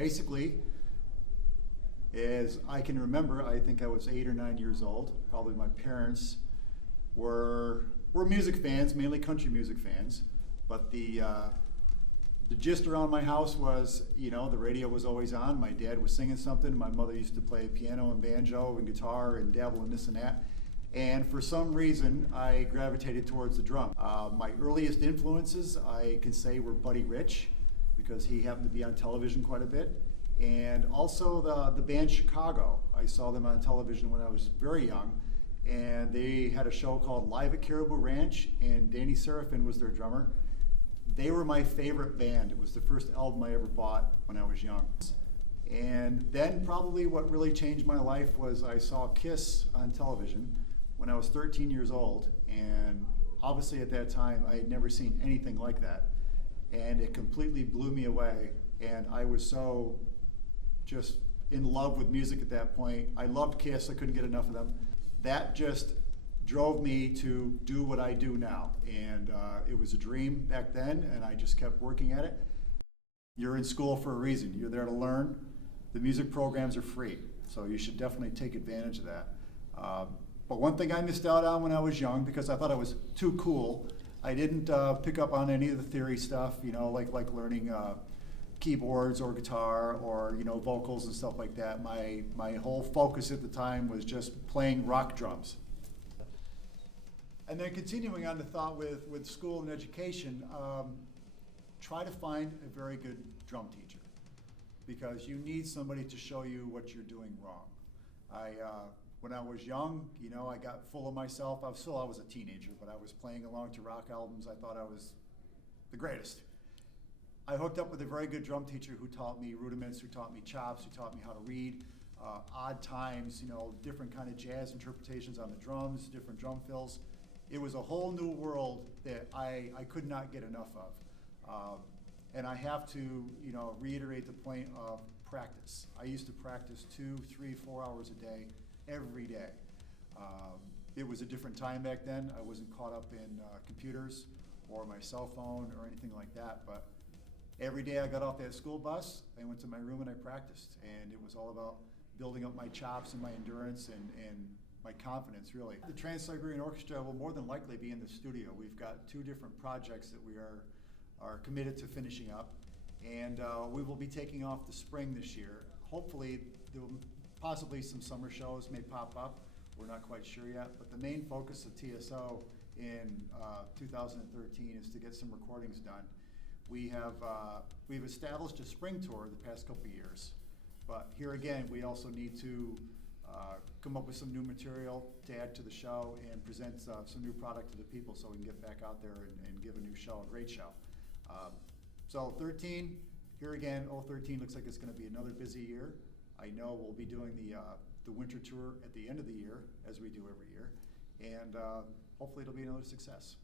Basically, as I can remember, I think I was 8 or 9 years old. Probably my parents were music fans, mainly country music fans. But the gist around my house was, you know, the radio was always on. My dad was singing something. My mother used to play piano and banjo and guitar and dabble in this and that. And for some reason, I gravitated towards the drum. My earliest influences, I can say, were Buddy Rich, because he happened to be on television quite a bit. And also the band Chicago. I saw them on television when I was very young. And they had a show called Live at Caribou Ranch, and Danny Serafin was their drummer. They were my favorite band. It was the first album I ever bought when I was young. And then probably what really changed my life was I saw Kiss on television when I was 13 years old, and obviously at that time I had never seen anything like that, and it completely blew me away, and I was so just in love with music at that point. I loved Kiss, I couldn't get enough of them. That just drove me to do what I do now, and it was a dream back then, and I just kept working at it. You're in school for a reason. You're there to learn. The music programs are free, so you should definitely take advantage of that. But one thing I missed out on when I was young, because I thought I was too cool, I didn't pick up on any of the theory stuff, you know, like learning keyboards or guitar or, you know, vocals and stuff like that. My whole focus at the time was just playing rock drums. And then continuing on the thought with school and education, try to find a very good drum teacher, because you need somebody to show you what you're doing wrong. When I was young, you know, I got full of myself. I was a teenager, but I was playing along to rock albums. I thought I was the greatest. I hooked up with a very good drum teacher who taught me rudiments, who taught me chops, who taught me how to read, odd times, you know, different kind of jazz interpretations on the drums, different drum fills. It was a whole new world that I could not get enough of. And I have to, you know, reiterate the point of practice. I used to practice 2, 3, 4 hours a day, every day. It was a different time back then. I wasn't caught up in computers or my cell phone or anything like that, but every day I got off that school bus, I went to my room and I practiced, and it was all about building up my chops and my endurance and my confidence, really. The Trans-Siberian Orchestra will more than likely be in the studio. We've got 2 different projects that we are committed to finishing up, and we will be taking off the spring this year. Hopefully, there will possibly some summer shows may pop up. We're not quite sure yet, but the main focus of TSO in 2013 is to get some recordings done. We've established a spring tour the past couple of years, but here again, we also need to come up with some new material to add to the show and present some new product to the people so we can get back out there and give a new show, a great show. So 13, here again, 2013 looks like it's going to be another busy year. I know we'll be doing the winter tour at the end of the year, as we do every year, and hopefully it'll be another success.